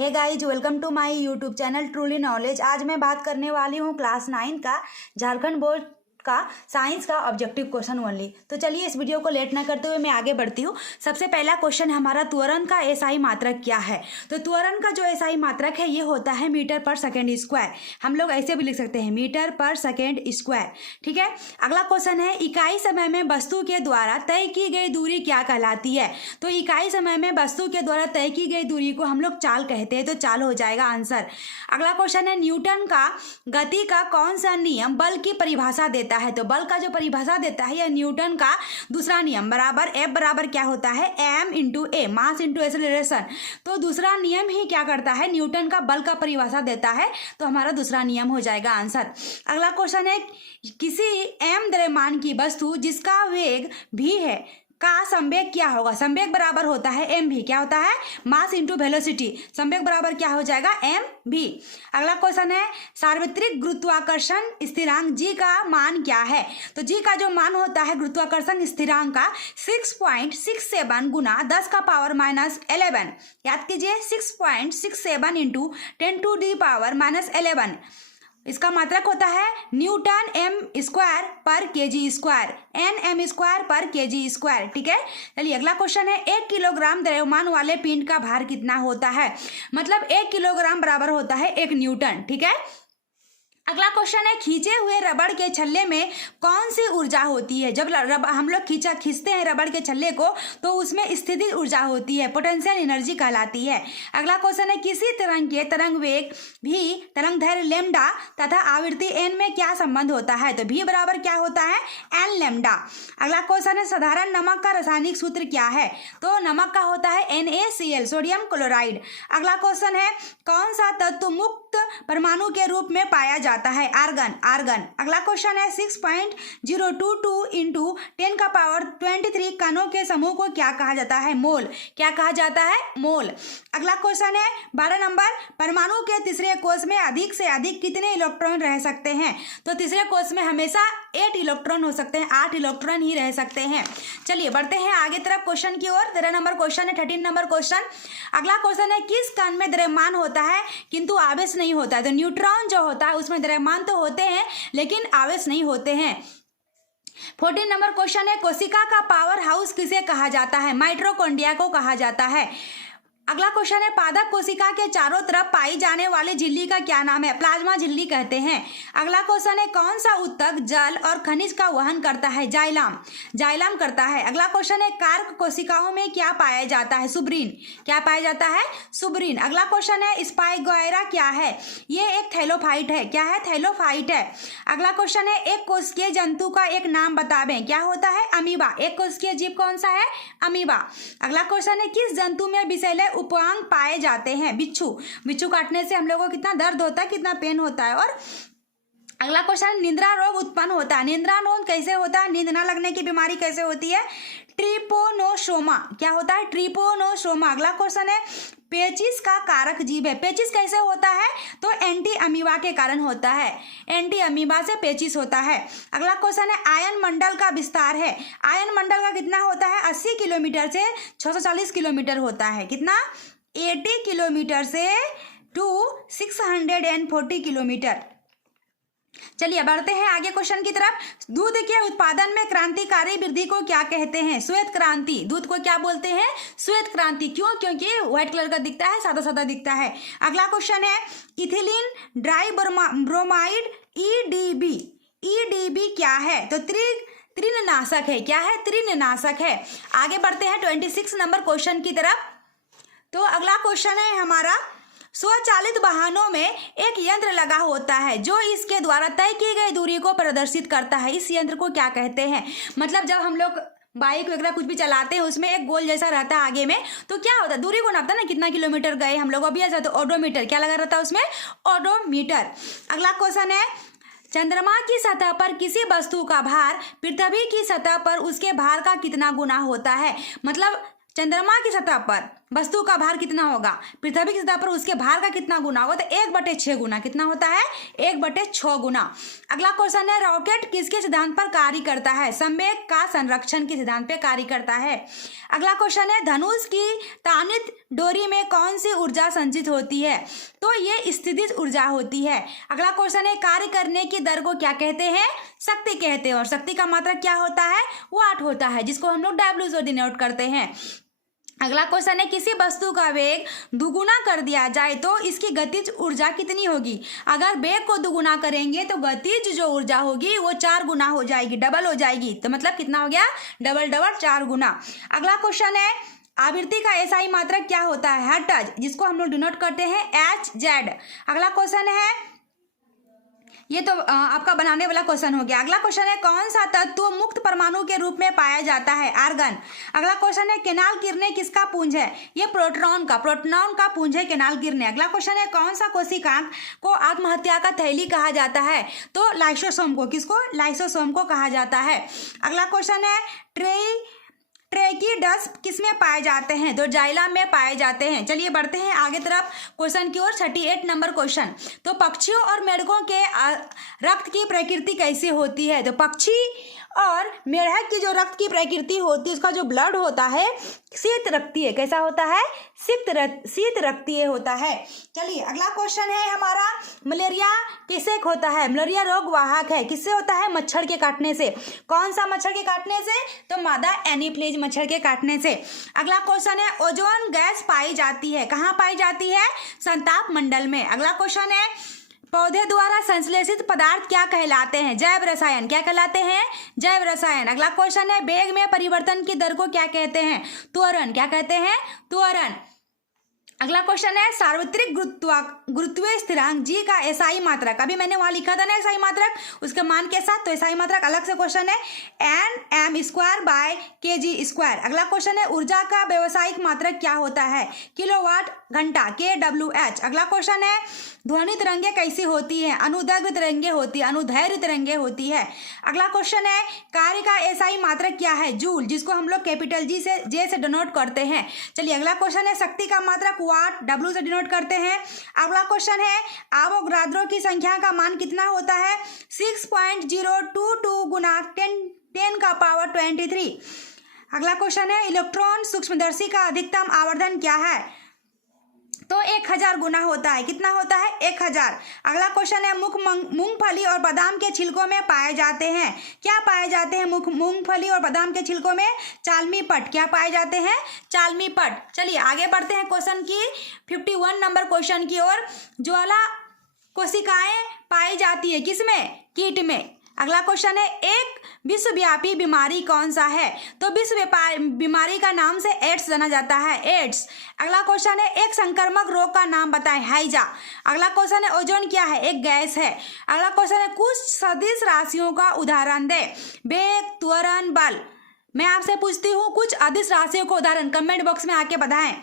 Hey guys, welcome to my YouTube channel truly knowledge. आज मैं बात करने वाली हूँ क्लास 9 का झारखंड बोर्ड का साइंस का ऑब्जेक्टिव क्वेश्चन ओनली। तो चलिए इस वीडियो को लेट ना करते हुए मैं आगे बढ़ती हूँ। सबसे पहला क्वेश्चन हमारा त्वरण का एसआई मात्रक क्या है। तो त्वरण का जो एसआई मात्रक है ये होता है मीटर पर सेकेंड स्क्वायर। हम लोग ऐसे भी लिख सकते हैं मीटर पर सेकेंड स्क्वायर। ठीक है। अगला क्वेश्चन है इकाई समय में वस्तु के द्वारा तय की गई दूरी क्या कहलाती है। तो इकाई समय में वस्तु के द्वारा तय की गई दूरी को हम लोग चाल कहते हैं। तो चाल हो जाएगा आंसर। अगला क्वेश्चन है न्यूटन का गति का कौन सा नियम बल की परिभाषा देता है। तो बल का जो परिभाषा देता है यह न्यूटन का दूसरा नियम बराबर एफ बराबर क्या होता है एम इंटू ए, मास इंटू एक्सेलरेशन। तो दूसरा नियम ही क्या करता है न्यूटन का बल का परिभाषा देता है। तो हमारा दूसरा नियम हो जाएगा आंसर। अगला क्वेश्चन है किसी एम द्रव्यमान की वस्तु जिसका वेग भी है का संवेग क्या होगा। संवेग बराबर होता है एम भी, क्या होता है मास इंटू वेलोसिटी। संवेग बराबर क्या हो जाएगा एम भी। अगला क्वेश्चन है सार्वत्रिक गुरुत्वाकर्षण स्थिरांक जी का मान क्या है। तो जी का जो मान होता है गुरुत्वाकर्षण स्थिरांक का 6.67 गुना 10 का पावर -11। याद कीजिए 6.67 इंटू 10⁻⁻11। इसका मात्रक होता है न्यूटन एम स्क्वायर पर kg square, N m square पर केजी स्क्वायर। ठीक है। चलिए अगला क्वेश्चन है 1 किलोग्राम द्रव्यमान वाले पिंड का भार कितना होता है। मतलब 1 किलोग्राम बराबर होता है 1 न्यूटन। ठीक है। अगला क्वेश्चन है खींचे हुए रबड़ के छल्ले में कौन सी ऊर्जा होती है। जब हम लोग खींचते हैं रबड़ के छल्ले को तो उसमें स्थितिज ऊर्जा होती है, पोटेंशियल एनर्जी कहलाती है। अगला क्वेश्चन है किसी तरंग के तरंग वेग भी, तरंग दैर्घ्य लेमडा तथा आवृत्ति एन में क्या संबंध होता है। तो भी बराबर क्या होता है एन लेमडा। अगला क्वेश्चन है साधारण नमक का रासायनिक सूत्र क्या है। तो नमक का होता है NaCl, सोडियम क्लोराइड। अगला क्वेश्चन है कौन सा तत्व मुक्त परमाणु के रूप में पाया जाता है। Argon, argon. अगला क्वेश्चन है 6.022 इंटू 10⁻23 कणों के समूह को क्या कहा जाता है। मोल। क्या कहा जाता है मोल। अगला क्वेश्चन है 12 नंबर परमाणु के तीसरे कोष में अधिक से अधिक कितने इलेक्ट्रॉन रह सकते हैं। तो तीसरे कोष में हमेशा 8 इलेक्ट्रॉन हो सकते हैं, 8 इलेक्ट्रॉन ही रह सकते हैं। चलिए बढ़ते हैं आगे तरफ क्वेश्चन की ओर। 13 नंबर क्वेश्चन है 13 नंबर क्वेश्चन। अगला क्वेश्चन है किस कण में द्रव्यमान होता है किंतु आवेश नहीं होता है। तो न्यूट्रॉन जो होता है उसमें द्रव्यमान तो होते हैं लेकिन आवेश नहीं होते हैं। 14 नंबर क्वेश्चन है कोशिका का पावर हाउस किसे कहा जाता है। माइटोकॉन्ड्रिया को कहा जाता है। अगला क्वेश्चन है पादप कोशिका के चारों तरफ पाई जाने वाली झिल्ली का क्या नाम है। प्लाज्मा झिल्ली कहते हैं। अगला क्वेश्चन है कौन सा ऊतक जल और खनिज का वहन करता है। जाइलम, जाइलम करता है। अगला क्वेश्चन है कार्क कोशिकाओं में क्या पाया जाता है। सुब्रीन। क्या पाया जाता है सुब्रीन। अगला क्वेश्चन है स्पाइगोयरा क्या है। ये एक थैलोफाइट है। क्या है थैलोफाइट है। अगला क्वेश्चन है एक कोशिकीय जंतु का एक नाम बतावें। क्या होता है अमीबा। एक कोशिकीय जीव कौन सा है अमीबा। अगला क्वेश्चन है किस जंतु में विषैले उपांग पाए जाते हैं। बिच्छू। बिच्छू काटने से हम लोगों को कितना दर्द होता है, कितना पेन होता है। और अगला क्वेश्चन निद्रा रोग उत्पन्न होता है। निद्रा रोग कैसे होता है, नींद न लगने की बीमारी कैसे होती है। ट्रिपोनोसोमा। क्या होता है ट्रिपोनोसोमा। अगला क्वेश्चन है पेचिस का कारक जीव है। पेचिस कैसे होता है तो एंटी अमीबा के कारण होता है, एंटी अमीबा से पेचिस होता है। अगला क्वेश्चन है आयन मंडल का विस्तार है। आयन मंडल का कितना होता है 80 किलोमीटर से 640 किलोमीटर होता है। कितना 80 किलोमीटर से टू 640 किलोमीटर। चलिए बढ़ते हैं आगे क्वेश्चन की तरफ। दूध के उत्पादन में क्रांतिकारी वृद्धि को क्या कहते हैं। श्वेत क्रांति। दूध को क्या बोलते हैं श्वेत क्रांति। क्यों, क्योंकि व्हाइट कलर का दिखता है, सादा सादा दिखता है। अगला क्वेश्चन है ethylene dibromide EDB। EDB क्या है तो तृणनाशक है। क्या है तृणनाशक है। आगे बढ़ते हैं 26 नंबर क्वेश्चन की तरफ। तो अगला क्वेश्चन है हमारा स्वचालित वाहनों में एक यंत्र लगा होता है जो इसके द्वारा तय की गई दूरी को प्रदर्शित करता है। इस यंत्र को क्या कहते हैं। मतलब जब हम लोग बाइक वगैरह कुछ भी चलाते हैं उसमें एक गोल जैसा रहता है आगे में, तो क्या होता है दूरी को नापता है ना, कितना किलोमीटर गए हम लोग। अभी ऐसा तो ओडोमीटर क्या लगा रहता है उसमें ओडोमीटर। अगला क्वेश्चन है चंद्रमा की सतह पर किसी वस्तु का भार पृथ्वी की सतह पर उसके भार का कितना गुना होता है। मतलब चंद्रमा की सतह पर वस्तु का भार कितना होगा, पृथ्वी की सतह पर उसके भार का कितना गुना होगा, तो 1/6 गुना। कितना होता है, 1/6 गुना। अगला क्वेश्चन है, रॉकेट किसके सिद्धांत पर कार्य करता है, संवेग का संरक्षण के सिद्धांत पर कार्य करता है। अगला क्वेश्चन है, धनुष की तानित डोरी में कौन सी ऊर्जा संचित होती है, तो ये स्थितिज ऊर्जा होती है। अगला क्वेश्चन है, कार्य करने की दर को क्या कहते हैं, शक्ति कहते हैं। और शक्ति का मात्रक क्या होता है, वाट होता है, जिसको हम लोग W से डिनोट करते हैं। अगला क्वेश्चन है, किसी वस्तु का वेग दुगुना कर दिया जाए तो इसकी गतिज ऊर्जा कितनी होगी। अगर वेग को दुगुना करेंगे तो गतिज जो ऊर्जा होगी वो 4 गुना हो जाएगी, डबल हो जाएगी। तो मतलब कितना हो गया, डबल 4 गुना। अगला क्वेश्चन है, आवृत्ति का एसआई मात्रक क्या होता है, हर्ट्ज, जिसको हम लोग डिनोट करते हैं HZ। अगला क्वेश्चन है, ये तो आपका बनाने वाला क्वेश्चन हो गया। अगला क्वेश्चन है, कौन सा तत्व मुक्त परमाणु के रूप में पाया जाता है, आर्गन। अगला क्वेश्चन है, केनाल किरणें किसका पुंज है, ये प्रोटॉन का पुंज है केनाल किरणें। अगला क्वेश्चन है, कौन सा कोशिकांग को आत्महत्या का थैली कहा जाता है, तो लाइसोसोम को। किसको, लाइसोसोम को कहा जाता है। अगला क्वेश्चन है, ट्रेकिडस किस में पाए जाते हैं, तो जाइलम में पाए जाते हैं। चलिए बढ़ते हैं आगे तरफ क्वेश्चन की ओर। 38 नंबर क्वेश्चन, तो पक्षियों और मेढकों के रक्त की प्रकृति कैसी होती है, तो पक्षी और मेढक की जो रक्त की प्रकृति होती है, उसका जो ब्लड होता है शीत रक्तीय, कैसा होता है, शीत रक्तीय होता है। चलिए अगला क्वेश्चन है हमारा, मलेरिया किससे होता है, मलेरिया रोग वाहक है, किससे होता है, मच्छर के काटने से। कौन सा मच्छर के काटने से, तो मादा एनीफ्लीज मच्छर के काटने से। अगला क्वेश्चन है, ओजोन गैस पाई जाती है, कहाँ पाई जाती है, संताप मंडल में। अगला क्वेश्चन है, पौधे द्वारा संश्लेषित पदार्थ क्या कहलाते हैं, जैव रसायन। क्या कहलाते हैं, जैव रसायन। अगला क्वेश्चन है, वेग में परिवर्तन की दर को क्या कहते हैं, त्वरण। क्या कहते हैं, त्वरण। अगला क्वेश्चन है, सार्वत्रिक गुरुत्वीय स्थिरांक जी का एसआई मात्रक। अभी मैंने वहां लिखा था ना एसआई मात्रक, उसके मान के साथ, तो एसआई मात्रक अलग से क्वेश्चन है, Nm²/kg²। अगला क्वेश्चन है, ऊर्जा का व्यवसायिक मात्रक क्या होता है, किलोवाट घंटा, kWh। अगला क्वेश्चन है, ध्वनि तरंगे कैसी होती है, अनुदैर्घ्य तरंगे होती है, अनुदैर्घ्य तरंगे होती है। अगला क्वेश्चन है, कार्य का एसआई मात्रक क्या है, जूल, जिसको हम लोग कैपिटल J से डिनोट करते हैं। चलिए अगला क्वेश्चन है, शक्ति का मात्रक वाट, W से डिनोट करते हैं। अगला क्वेश्चन है, आवोगाद्रो की संख्या का मान कितना होता है, 6.022 गुना 10⁻23। अगला क्वेश्चन है, इलेक्ट्रॉन सूक्ष्मदर्शी का अधिकतम आवर्धन क्या है, तो 1000 गुना होता है। कितना होता है, 1000। अगला क्वेश्चन है, मूंगफली और बादाम के छिलकों में पाए जाते हैं, क्या पाए जाते हैं, मूंगफली और बादाम के छिलकों में चालमी पट। क्या पाए जाते हैं, चालमी पट। चलिए आगे बढ़ते हैं क्वेश्चन की 51 नंबर क्वेश्चन की ओर। ज्वाला कोशिकाएं पाई जाती है किसमें, कीट में। अगला क्वेश्चन है, एक विश्वव्यापी बीमारी कौन सा है, तो विश्वव्यापी बीमारी का नाम से एड्स जाना जाता है, एड्स। अगला क्वेश्चन है, एक संक्रामक रोग का नाम बताएं, हैजा। अगला क्वेश्चन है, ओजोन क्या है, एक गैस है। अगला क्वेश्चन है, कुछ सदिश राशियों का उदाहरण दे, वेग, त्वरण, बल। मैं आपसे पूछती हूँ कुछ अदिश राशियों को उदाहरण कमेंट बॉक्स में आके बताएं।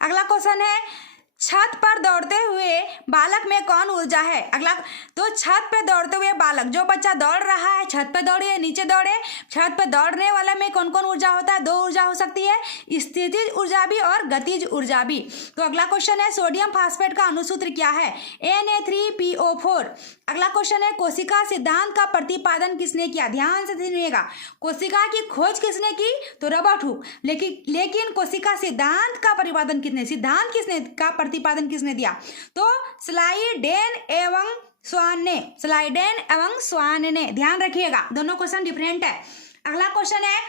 अगला क्वेश्चन है, छत पर दौड़ते हुए बालक में कौन ऊर्जा है। अगला, तो छत पे दौड़ते हुए बालक, जो बच्चा दौड़ रहा है, छत पे दौड़े नीचे दौड़े, छत पे दौड़ने वाले में कौन कौन ऊर्जा होता है, 2 ऊर्जा हो सकती है, स्थितिज ऊर्जा भी और गतिज ऊर्जा भी। तो अगला क्वेश्चन है, सोडियम फास्फेट का अणुसूत्र क्या है, Na3PO4। अगला क्वेश्चन है, कोशिका सिद्धांत का प्रतिपादन किसने किया, ध्यान से सुनिएगा, कोशिका की खोज किसने की, तो रॉबर्ट हुक। लेकिन कोशिका सिद्धांत का प्रतिपादन प्रतिपादन किसने दिया, तो स्लाइडेन एवं स्वान ने। ध्यान रखिएगा, दोनों क्वेश्चन डिफरेंट है। अगला क्वेश्चन है,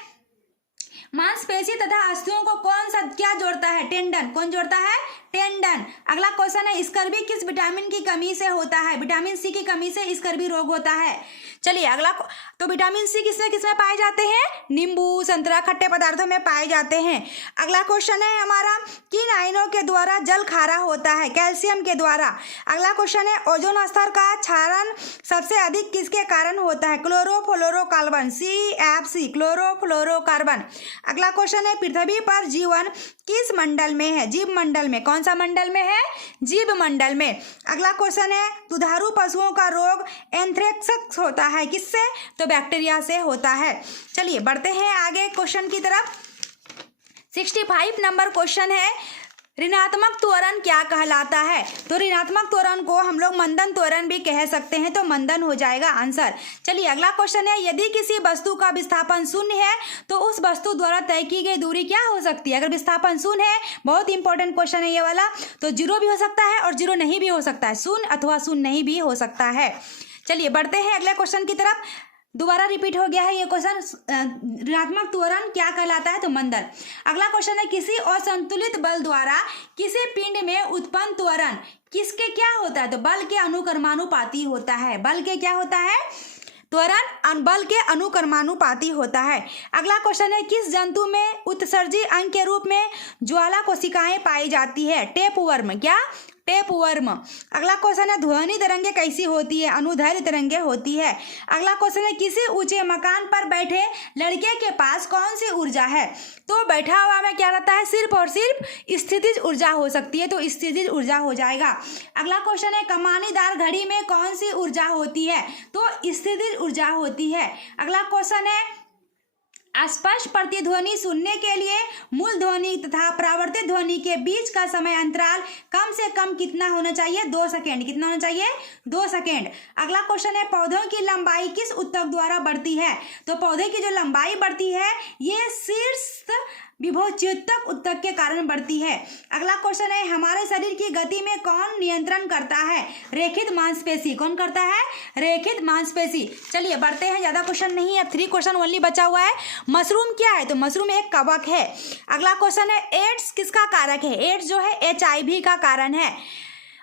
मांसपेशी तथा अस्थियों को कौन सा क्या जोड़ता है, टेंडन। कौन जोड़ता है, टेंडन। अगला क्वेश्चन है, स्कर्वी किस विटामिन की कमी से होता है, विटामिन सी की कमी से स्कर्वी रोग होता है। चलिए अगला, तो विटामिन सी किसमें पाए जाते हैं, नींबू, संतरा, खट्टे पदार्थों में पाए जाते हैं। अगला क्वेश्चन है हमारा, किन आयनों के द्वारा जल खारा होता है, कैल्शियम के द्वारा। अगला क्वेश्चन है, ओजोन स्तर का क्षरण सबसे अधिक किसके कारण होता है, क्लोरोफ्लोरोकार्बन, CFC, क्लोरोफ्लोरोकार्बन। अगला क्वेश्चन है, पृथ्वी पर जीवन किस मंडल में है, जीव मंडल में। कौन सा मंडल में है, जीव मंडल में। अगला क्वेश्चन है, दुधारू पशुओं का रोग एंथ्रेक्स होता है किससे, तो बैक्टीरिया से होता है। चलिए बढ़ते हैं आगे क्वेश्चन की तरफ। 65 नंबर क्वेश्चन है, ऋणात्मक त्वरण क्या कहलाता है? तो ऋणात्मक त्वरण को हम लोग मंदन त्वरण भी कह सकते हैं, तो मंदन हो जाएगा आंसर। चलिए अगला क्वेश्चन है, यदि किसी वस्तु का विस्थापन शून्य है तो उस वस्तु द्वारा तय की गई दूरी क्या हो सकती है? अगर विस्थापन शून्य है, बहुत इंपॉर्टेंट क्वेश्चन है ये वाला, तो 0 भी हो सकता है और 0 नहीं भी हो सकता है, शून्य अथवा शून्य नहीं भी हो सकता है। चलिए बढ़ते हैं अगले क्वेश्चन की तरफ। दोबारा रिपीट हो गया है ये क्वेश्चन, ऋणात्मक त्वरण क्या कहलाता है? तो मंदन। अगला क्वेश्चन है, किसी असंतुलित बल द्वारा किसी पिंड में उत्पन्न त्वरण किसके क्या होता है? तो बल के अनुक्रमानुपाती होता है। बल के क्या होता है? त्वरण बल के अनुक्रमानुपाती होता है। अगला क्वेश्चन है, किस जंतु में उत्सर्जी अंग के रूप में ज्वाला कोशिकाएं पाई जाती है? टेपवर्म। क्या? टेपवर्म। अगला क्वेश्चन है, ध्वनि तरंगे कैसी होती है? अनुदैर्ध्य तरंगे होती है। अगला क्वेश्चन है, किसी ऊंचे मकान पर बैठे लड़के के पास कौन सी ऊर्जा है? तो बैठा हुआ में क्या रहता है? सिर्फ और सिर्फ स्थितिज ऊर्जा हो सकती है, तो स्थितिज ऊर्जा हो जाएगा। अगला क्वेश्चन है, कमानीदार घड़ी में कौन सी ऊर्जा होती है? तो स्थितिज ऊर्जा होती है। अगला क्वेश्चन है, स्पष्ट प्रतिध्वनि सुनने के लिए मूल ध्वनि तथा परावर्तित ध्वनि के बीच का समय अंतराल कम से कम कितना होना चाहिए? 2 सेकेंड। कितना होना चाहिए? 2 सेकेंड। अगला क्वेश्चन है, पौधों की लंबाई किस ऊतक द्वारा बढ़ती है? तो पौधे की जो लंबाई बढ़ती है ये शीर्ष विभोच्युतक ऊतक के कारण बढ़ती है। अगला क्वेश्चन है, हमारे शरीर की गति में कौन नियंत्रण करता है? रेखित मांसपेशी। कौन करता है? रेखित मांसपेशी। चलिए बढ़ते हैं, ज्यादा क्वेश्चन नहीं है, 3 क्वेश्चन ओनली बचा हुआ है। मशरूम क्या है? तो मशरूम एक कवक है। अगला क्वेश्चन है, एड्स किसका कारक है? एड्स जो है HIV का कारण है।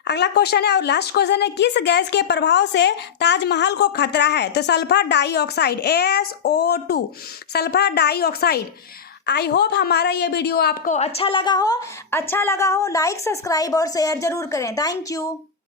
अगला क्वेश्चन है और लास्ट क्वेश्चन है, किस गैस के प्रभाव से ताजमहल को खतरा है? तो sulphur dioxide, SO2, sulphur dioxide. I hope हमारा ये वीडियो आपको अच्छा लगा हो लाइक, सब्सक्राइब और शेयर जरूर करें। Thank you.